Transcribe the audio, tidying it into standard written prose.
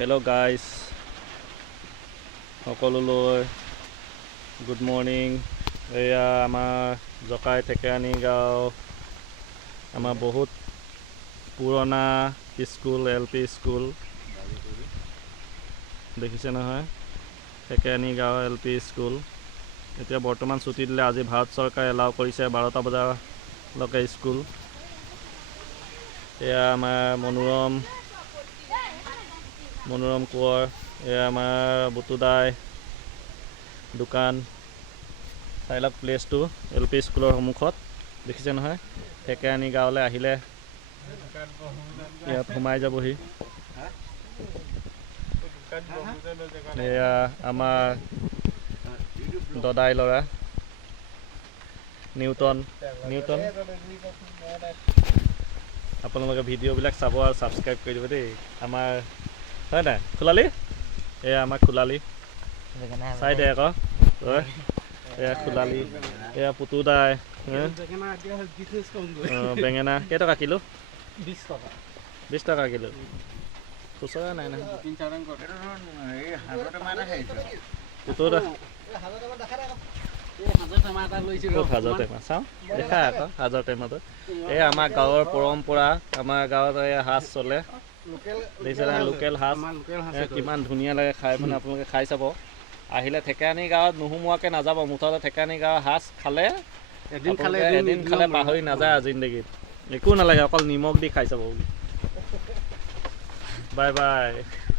Hello' guys, সকলোলৈ good morning. এয়া আমাৰ জকাই ঠেকেৰানী গাঁও, আমাৰ বহুত পুৰণা স্কুল, LP স্কুল দেখিছে নহয়, ঠেকেৰানী গাঁও LP স্কুল। এতিয়া বৰ্তমান ছুটি দিলে, আজি ভাৰত চৰকাৰে এলাউ কৰিছে 12টা বজালৈকে স্কুল। এয়া আমাৰ মনোৰম কোঁৱৰ, এয়া আমাৰ বুটুদাই দোকান। চাই লওক প্লেচটো, LP স্কুলৰ সন্মুখত দেখিছে নহয়। ঠেকেৰানী গাঁৱলৈ আহিলে ইয়াত সোমাই যাবহি। এয়া আমাৰ দদাই ল'ৰা নিউটন। আপোনালোকে ভিডিঅ'বিলাক চাব আৰু ছাবস্ক্ৰাইব কৰি দিব দেই। আমাৰ হয় নাই খোলালি, এয়া আমাৰ খোলালি, চাই দে আকৌ তই। এয়া খোলালি, এয়া পুতুদাই। বেঙেনা কেইটকা কিলো? 20 টকা কিলো। খুচৰা নাই নহয়। পুতুদা হাজাৰ টেমা চাওঁ দেখা আকৌ হাজাৰ টেমাটো। এই আমাৰ গাঁৱৰ পৰম্পৰা, আমাৰ গাঁৱত এই সাজ চলে দেখিছে নহয়, লোকেল সাজ। কিমান ধুনীয়া লাগে খাই, মানে আপোনালোকে খাই চাব। আহিলে ঠেকেৰানী গাঁৱত নোসোমোৱাকৈ নাযাব। মুঠতে ঠেকেৰানী গাঁৱৰ সাজ খালে এদিন খালে পাহৰি নাযায় আৰু জিন্দগীত। একো নালাগে, অকল নিমখ দি খাই চাব। Bye bye.